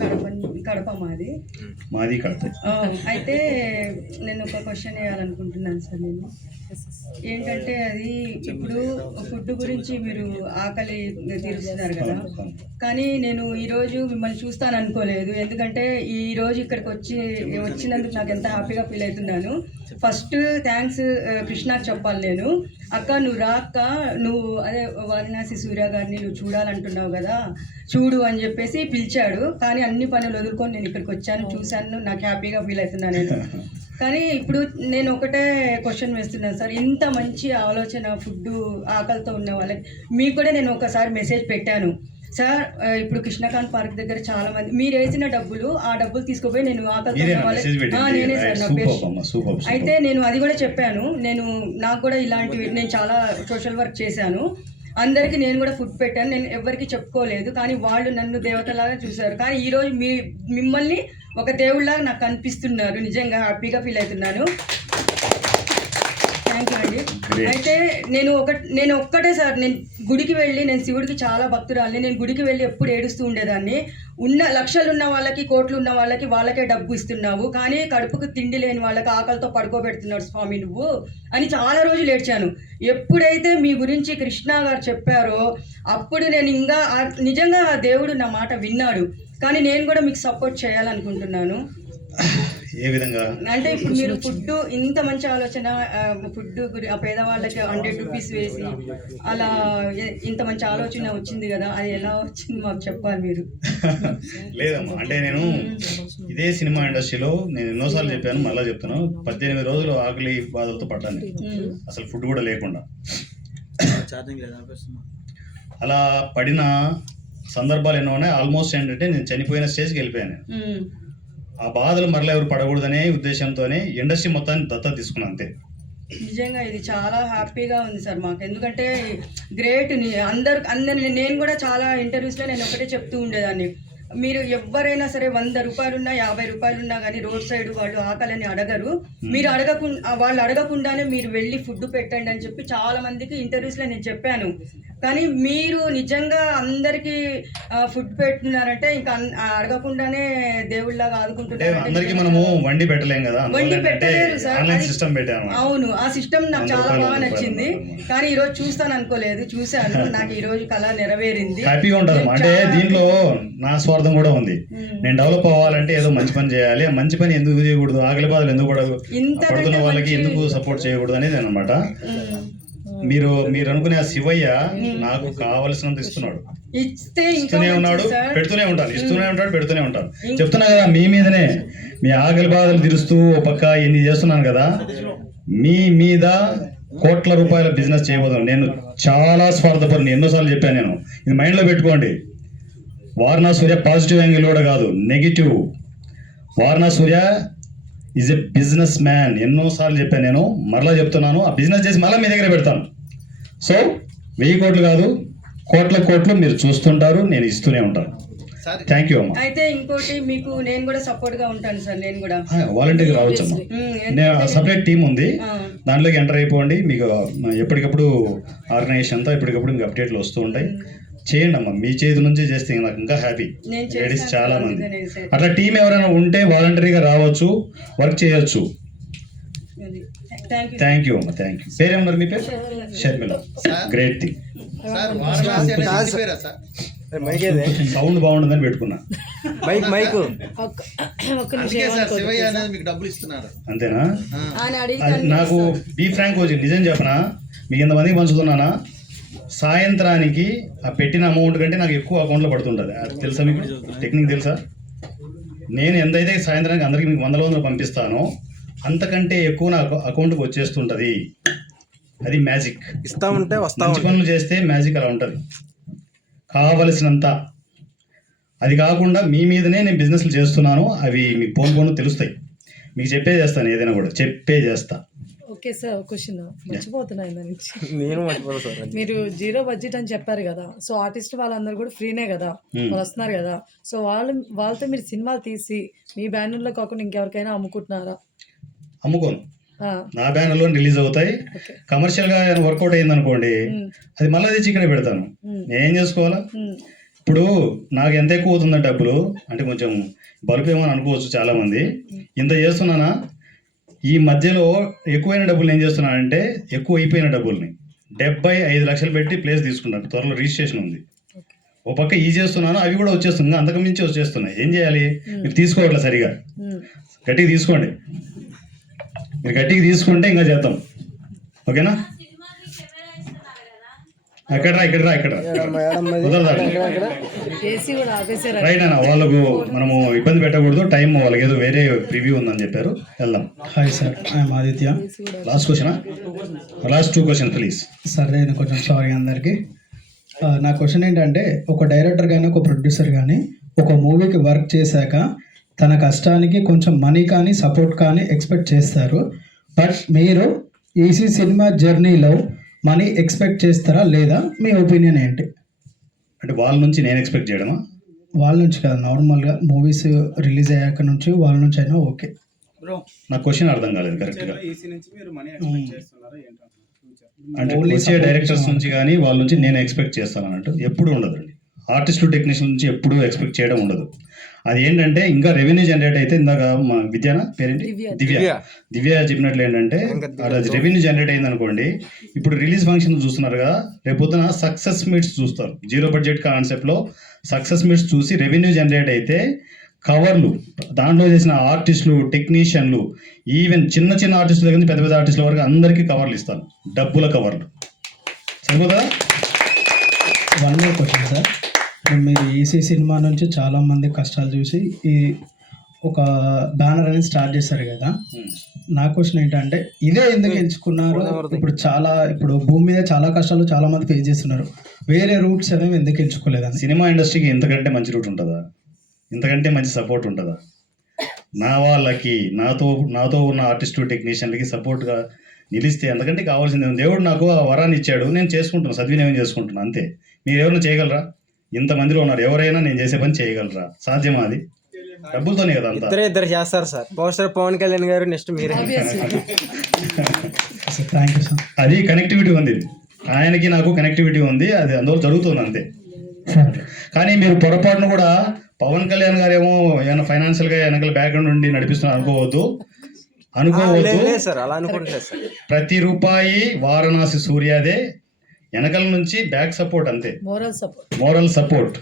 కడప కడప మాది కడప. అయితే నేను ఒక క్వశ్చన్ వేయాలనుకుంటున్నాను సార్. నేను ఏంటంటే అది ఇప్పుడు ఫుడ్ గురించి మీరు ఆకలి తీరుస్తున్నారు కదా, కానీ నేను ఈరోజు మిమ్మల్ని చూస్తాను అనుకోలేదు. ఎందుకంటే ఈరోజు ఇక్కడికి వచ్చినందుకు నాకు ఎంత హ్యాపీగా ఫీల్ అవుతున్నాను. ఫస్ట్ థ్యాంక్స్ కృష్ణకి చెప్పాలి నేను. అక్క నువ్వు రా అక్క, నువ్వు అదే వారణాసి సూర్య గారిని నువ్వు చూడాలంటున్నావు కదా, చూడు అని చెప్పేసి పిలిచాడు. కానీ అన్ని పనులు వదులుకొని నేను ఇక్కడికి వచ్చాను, చూశాను, నాకు హ్యాపీగా ఫీల్ అవుతున్నాను నేను. కానీ ఇప్పుడు నేను ఒకటే క్వశ్చన్ వేస్తున్నాను సార్. ఇంత మంచి ఆలోచన ఫుడ్ ఆకలితో ఉన్న వాళ్ళకి మీకు కూడా నేను ఒకసారి మెసేజ్ పెట్టాను సార్. ఇప్పుడు కృష్ణకాంత్ పార్క్ దగ్గర చాలా మంది మీరు వేసిన డబ్బులు, ఆ డబ్బులు తీసుకుపోయి నేను ఆకలితో ఉన్న వాళ్ళకి నేనే సార్ నా పేరు. అయితే నేను అది కూడా చెప్పాను. నాకు కూడా ఇలాంటివి నేను చాలా సోషల్ వర్క్ చేశాను. అందరికీ నేను కూడా ఫుడ్ పెట్టాను. నేను ఎవరికి చెప్పుకోలేదు, కానీ వాళ్ళు నన్ను దేవతలాగా చూశారు. కానీ ఈరోజు మిమ్మల్ని ఒక దేవుళ్ళలాగా నాకు కనిపిస్తున్నారు. నిజంగా హ్యాపీగా ఫీల్ అవుతున్నాను. థ్యాంక్ యూ అండి. అయితే నేను ఒక్కటే సార్, నేను గుడికి వెళ్ళి, నేను శివుడికి చాలా భక్తురాలని, నేను గుడికి వెళ్ళి ఎప్పుడు ఏడుస్తూ ఉండేదాన్ని. లక్షలు ఉన్న వాళ్ళకి, కోట్లు ఉన్న వాళ్ళకే డబ్బు ఇస్తున్నావు, కానీ కడుపుకు తిండి లేని వాళ్ళకి ఆకలితో పడుకోబెడుతున్నాడు స్వామి నువ్వు అని చాలా రోజులు ఏడ్చాను. ఎప్పుడైతే మీ గురించి కృష్ణ గారు చెప్పారో అప్పుడు నేను ఇంకా నిజంగా దేవుడు నా మాట విన్నాడు. కానీ నేను కూడా మీకు సపోర్ట్ చేయాలనుకుంటున్నాను. ఏ విధంగా అంటే ఇప్పుడు మీరు ఫుడ్ ఇంత మంచి ఆలోచన, ఫుడ్ పేదవాళ్ళకి 100 రూపీస్ వేసి అలా ఇంత మంచి ఆలోచన వచ్చింది కదా, అది ఎలా వచ్చింది మాకు చెప్పాలి మీరు. లేదమ్మా, అంటే నేను ఇదే సినిమా ఇండస్ట్రీలో నేను ఎన్నోసార్లు చెప్పాను, మళ్ళీ చెప్తాను. 18 రోజులు ఆకలి బాధలతో పడ్డాను, అసలు ఫుడ్ కూడా లేకుండా. అలా పడిన సందర్భాలు ఎన్నో ఉన్నాయి. ఆల్మోస్ట్ ఏంటంటే నేను చనిపోయిన స్టేజ్కి వెళ్ళిపోయాను. ఆ బాధలు మరలా ఎవరు పడకూడదనే ఉద్దేశంతోనే ఇండస్ట్రీ మొత్తాన్ని దత్తత తీసుకున్నాను అంతే. నిజంగా ఇది చాలా హ్యాపీగా ఉంది సార్ మాకు. ఎందుకంటే గ్రేట్. అందరు నేను కూడా చాలా ఇంటర్వ్యూస్లో నేను ఒకటే చెప్తూ ఉండేదాన్ని, మీరు ఎవరైనా సరే 100 రూపాయలున్నా 50 రూపాయలున్నా కానీ రోడ్ సైడ్ వాళ్ళు ఆకలిని అడగరు. వాళ్ళు అడగకుండానే మీరు వెళ్ళి ఫుడ్ పెట్టండి అని చెప్పి చాలా మందికి ఇంటర్వ్యూస్లో నేను చెప్పాను. కానీ మీరు నిజంగా అందరికి ఫుడ్ పెడుతున్నారంటే ఇంకా అడగకుండానే దేవుళ్ళలాగా ఆదుకుంటున్నారు. అందరికీ మనము వండి పెట్టలేం కదా, వండి పెట్టలేరు సార్. అవును, ఆ సిస్టమ్ నాకు చాలా బాగా నచ్చింది. కానీ ఈ రోజు చూస్తాను అనుకోలేదు, చూశాను. నాకు ఈ రోజు కళ నెరవేరింది. హ్యాపీగా ఉంటుంది. అంటే దీంట్లో నా స్వార్థం కూడా ఉంది. నేను డెవలప్ అవ్వాలంటే ఏదో మంచి పని చేయాలి. ఆ మంచి పని ఎందుకు చేయకూడదు, ఆకలి బాధలు ఎందుకు పడుతున్న వాళ్ళకి ఎందుకు సపోర్ట్ చేయకూడదు అనేది అనమాట. మీరు అనుకునే ఆ శివయ్య నాకు కావలసినంత ఇస్తున్నాడు, ఇస్తూనే ఉన్నాడు, పెడుతూనే ఉంటాను, ఇస్తూనే ఉంటాడు, పెడుతూనే ఉంటాను. చెప్తున్నా కదా, మీ మీదనే మీ ఆకలి బాధలు తీరుస్తూ ఒక పక్క ఎన్ని చేస్తున్నాను కదా, మీ మీద కోట్ల రూపాయల బిజినెస్ చేయబోదాం. నేను చాలా స్వార్థపరుని, ఎన్నోసార్లు చెప్పాను. నేను ఇది మైండ్లో పెట్టుకోండి. వారణా సూర్య పాజిటివ్ యాంగిల్ కూడా కాదు, negative. Warna Surya is a business man. ఎన్నోసార్లు చెప్పాను, నేను మరలా చెప్తున్నాను. ఆ బిజినెస్ చేసి మళ్ళీ మీ దగ్గర పెడతాను. సో 1000 కోట్లు కాదు, కోట్లు మీరు చూస్తుంటారు, నేను ఇస్తూనే ఉంటాను. థ్యాంక్ యూ అమ్మా. అయితే ఇంకోటి, మీకు నేను కూడా సపోర్ట్ గా ఉంటాను సార్. నేను కూడా వాలంటీర్గా రావచ్చు అమ్మా. నేను సపరేట్ టీం ఉంది, దాంట్లోకి ఎంటర్ అయిపోండి. మీకు ఎప్పటికప్పుడు ఆర్గనైజేషన్ అంతా ఎప్పటికప్పుడు మీకు అప్డేట్లు వస్తూ ఉంటాయి. చేయండి అమ్మా, మీ చేతి నుంచి చేస్తే నాకు ఇంకా హ్యాపీ. లేడీస్ చాలా మంది అట్లా టీం ఎవరైనా ఉంటే వాలంటరీగా రావచ్చు, వర్క్ చేయొచ్చు. థ్యాంక్ యూ అమ్మా, థ్యాంక్ యూ. పేరేమన్నారు మీ పేరు? షర్మిల. Great thing. సౌండ్ బాగుంటుందని పెట్టుకున్నా. అంతేనా? నాకు బీ ఫ్రాంక్ నిజం చెప్పనా, మీకు ఎంతమందికి పంచుతున్నానా, సాయంత్రానికి ఆ పెట్టిన అమౌంట్ కంటే నాకు ఎక్కువ అకౌంట్లో పడుతుంటుంది. అది తెలుసా మీకు? టెక్నిక్ తెలుసా? నేను ఎంతైతే సాయంత్రానికి అందరికీ మీకు 100 పంపిస్తానో అంతకంటే ఎక్కువ నా అకౌంట్కి వచ్చేస్తుంటుంది. అది మ్యాజిక్. మంచి పనులు చేస్తే మ్యాజిక్ అలా ఉంటుంది, కావలసినంత. అది కాకుండా మీ మీదనే నేను బిజినెస్లు చేస్తున్నాను, అవి మీకు పోను తెలుస్తాయి. మీకు చెప్పే చేస్తాను, ఏదైనా కూడా చెప్పే చేస్తా. ఓకే సార్, క్వశ్చన్ మర్చిపోతున్నాయి దాని నుంచి. మీరు 0 బడ్జెట్ అని చెప్పారు కదా, సో ఆర్టిస్ట్ వాళ్ళందరూ కూడా ఫ్రీనే కదా, వాళ్ళు వస్తున్నారు కదా, సో వాళ్ళతో మీరు సినిమాలు తీసి మీ బ్యానర్లో కాకుండా ఇంకెవరికైనా అమ్ముకుంటున్నారా? అమ్ముకోను, నా బ్యానర్లో రిలీజ్ అవుతాయి. కమర్షియల్ గా వర్కౌట్ అయింది అనుకోండి, అది మళ్ళీ తెచ్చి ఇక్కడ పెడతాను. నేనేం చేసుకోవాలా? ఇప్పుడు నాకు ఎంత ఎక్కువ అవుతుందంటే డబ్బులు అంటే కొంచెం బల్బ్ ఏమో అని అనుకోవచ్చు చాలామంది. ఇంత చేస్తున్నానా, ఈ మధ్యలో ఎక్కువైన డబ్బులు ఏం చేస్తున్నానంటే ఎక్కువ అయిపోయిన డబ్బుల్ని 75 లక్షలు పెట్టి ప్లేస్ తీసుకున్నాను. త్వరలో రిజిస్ట్రేషన్ ఉంది. ఓ పక్క ఈ చేస్తున్నాను, అవి కూడా వచ్చేస్తుంది, అంతకు మించి వచ్చేస్తున్నాయి. ఏం చేయాలి? మీరు తీసుకోవట్లేదు సరిగా. గట్టిగా తీసుకోండి. మీరు గట్టిగా తీసుకుంటే ఇంకా చేద్దాం. ఓకేనా? ఇక్కడ ఏసీ కూడా ఆపేసారు. రైట్ అన్న, వాళ్ళకు మనము ఇబ్బంది పెట్టకూడదు. టైం వాళ్ళకి ఏదో వేరే ప్రివ్యూ ఉందని చెప్పారు. వెళ్దాం. Hi sir, I'm Aditya. Last question, last 2 question please. Sir నేను కొంచెం సారీ అందరికీ. నా క్వశ్చన్ ఏంటంటే, ఒక డైరెక్టర్ కానీ ఒక ప్రొడ్యూసర్ కానీ ఒక మూవీకి వర్క్ చేశాక తన కష్టానికి కొంచెం మనీ కానీ సపోర్ట్ కానీ ఎక్స్పెక్ట్ చేస్తారు. బట్ మీరు ఈసీ సినిమా జర్నీలో మనీ ఎక్స్పెక్ట్ చేస్తారా లేదా? మీ ఒపీనియన్ ఏంటి? అంటే వాళ్ళ నుంచి నేను ఎక్స్పెక్ట్ చేయడమా? వాళ్ళ నుంచి కాదు, నార్మల్గా మూవీస్ రిలీజ్ అయ్యాక నుంచి వాళ్ళ నుంచి అయినా ఓకే. నాకు క్వశ్చన్ అర్థం కాలేదు కరెక్ట్గా. అంటే వచ్చే డైరెక్టర్స్ నుంచి కానీ వాళ్ళ నుంచి నేను ఎక్స్పెక్ట్ చేస్తాను అన్నట్టు ఎప్పుడు ఉండదండి. ఆర్టిస్టులు టెక్నీషియన్ నుంచి ఎప్పుడు ఎక్స్పెక్ట్ చేయడం ఉండదు. అది ఏంటంటే ఇంకా రెవెన్యూ జనరేట్ అయితే, ఇందాక మా విద్యానా పేరేంటి, దివ్య చెప్పినట్లు ఏంటంటే అది రెవెన్యూ జనరేట్ అయింది అనుకోండి. ఇప్పుడు రిలీజ్ ఫంక్షన్ చూస్తున్నారు కదా, రేపొద్దున సక్సెస్ మీట్స్ చూస్తారు. 0 బడ్జెట్ కాన్సెప్ట్లో సక్సెస్ మీట్స్ చూసి రెవెన్యూ జనరేట్ అయితే కవర్లు, దాంట్లో చేసిన ఆర్టిస్టులు, టెక్నీషియన్లు, ఈవెన్ చిన్న చిన్న ఆర్టిస్టుల దగ్గర నుంచి పెద్ద పెద్ద ఆర్టిస్టుల వరకు అందరికీ కవర్లు ఇస్తాను, డబ్బుల కవర్లు. సరిపోదా? One more question sir. మీరు ఈసీ సినిమా నుంచి చాలామంది కష్టాలు చూసి ఈ ఒక బ్యానర్ అనేది స్టార్ట్ చేశారు కదా. నా క్వశ్చన్ ఏంటంటే, ఇదే ఎందుకు ఎంచుకున్నారు? ఇప్పుడు భూమి మీద చాలా కష్టాలు చాలా మంది ఫేస్ చేస్తున్నారు, వేరే రూట్స్ అనేవి ఎందుకు ఎంచుకోలేదని? సినిమా ఇండస్ట్రీకి ఇంతకంటే మంచి రూట్ ఉంటుందా? ఇంతకంటే మంచి సపోర్ట్ ఉంటుందా? నా వాళ్ళకి, నాతో ఉన్న ఆర్టిస్టు టెక్నీషియన్లకి సపోర్ట్గా నిలిస్తే అంతకంటే కావాల్సింది. దేవుడు నాకు ఆ వరాన్ని ఇచ్చాడు, నేను చేసుకుంటున్నాను, సద్వినియోగం చేసుకుంటున్నాను అంతే. మీరు ఎవరైనా చేయగలరా? ఇంతమందిలో ఉన్నారు, ఎవరైనా నేను చేసే పని చేయగలరా? సాధ్యమా? అది డబ్బులతోనే కదా అంతా. ఇద్దరు చేస్తారు సార్. పోస్టర్ పవన్ కళ్యాణ్ గారు, నెక్స్ట్ మీరే. Thank you sir. అది కనెక్టివిటీ ఉంది, ఆయనకి నాకు కనెక్టివిటీ ఉంది, అది అందువల్ల జరుగుతుంది అంతే. కానీ మీరు పొరపాటును కూడా పవన్ కళ్యాణ్ గారు ఏమో ఏమైనా ఫైనాన్షియల్గా వెనకాల బ్యాక్గ్రౌండ్ నుండి నడిపిస్తున్నారు అనుకోవద్దు. సార్ అలా అనుకుంటలేదు సార్. ప్రతి రూపాయి వారణాసి సూర్యాదే, వెనకాల నుంచి బ్యాక్ సపోర్ట్ అంతే, మోరల్ సపోర్ట్.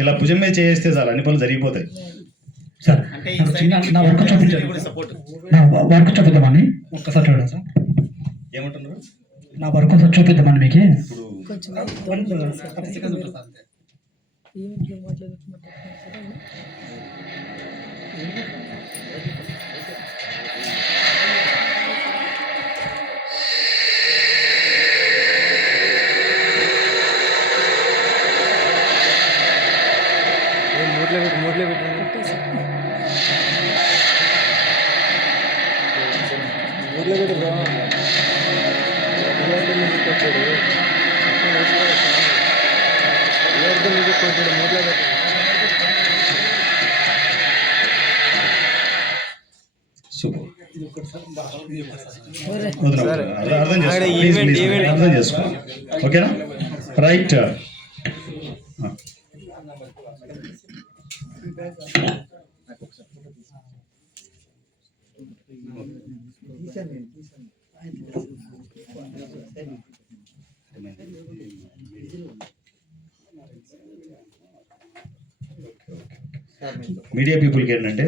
ఇలా భుజం మీద చేస్తే చాలు, అన్ని పనులు జరిగిపోతాయి. సార్ నా వర్క్ చూపిద్దామని ఒక్కసారి చూడండి సార్. ఏమంటున్నారు? నా వర్క్ చూపిద్దామని మీకు మూడ్లో పెట్టండి. మూడ్లో పెట్టి బ్రో, మ్యూజిక్ కొట్టాడు, మ్యూజిక్ కొట్టాడు, మూడ్లో పెట్టండి. అర్థం చేసుకో. ఓకేనా? రైట్. మీడియా పీపుల్కి ఏంటంటే,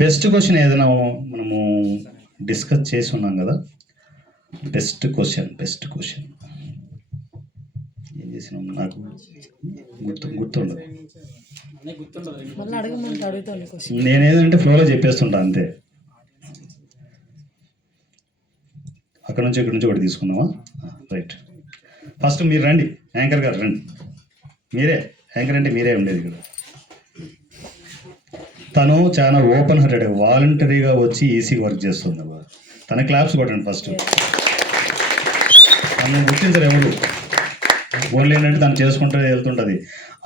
బెస్ట్ క్వశ్చన్ ఏదైనా మనము డిస్కస్ చేసి ఉన్నాం కదా. బెస్ట్ క్వశ్చన్ ఏం చేసినాం నాకు గుర్తుండదు. నేనేదంటే ఫ్లోలో చెప్పేస్తుంటా అంతే. అక్కడ నుంచి ఇక్కడ నుంచి ఒకటి తీసుకుందామా? రైట్. ఫస్ట్ మీరు రండి, యాంకర్ గారు రండి. మీరే యాంకర్ అంటే మీరే ఉండేది ఇక్కడ. తను చాలా ఓపెన్ హార్టెడ్, వాలంటరీగా వచ్చి ఈసీ వర్క్ చేస్తుంది. తన క్లాప్స్ కొట్టండి ఫస్ట్. తను గుర్తించరు ఎవరు, ఓన్లీ ఏంటంటే తను చేసుకుంటే వెళ్తుంటుంది.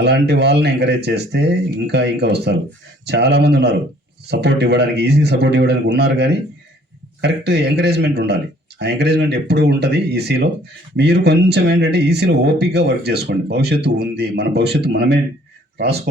అలాంటి వాళ్ళని ఎంకరేజ్ చేస్తే ఇంకా ఇంకా వస్తారు. చాలామంది ఉన్నారు సపోర్ట్ ఇవ్వడానికి, ఈజీ సపోర్ట్ ఇవ్వడానికి ఉన్నారు, కానీ కరెక్ట్ ఎంకరేజ్మెంట్ ఉండాలి. ఆ ఎంకరేజ్మెంట్ ఎప్పుడూ ఉంటుంది ఈసీలో. మీరు కొంచెం ఏంటంటే ఈసీలో ఓపిక్గా వర్క్ చేసుకోండి. భవిష్యత్తు ఉంది, మన భవిష్యత్తు మనమే రాసుకో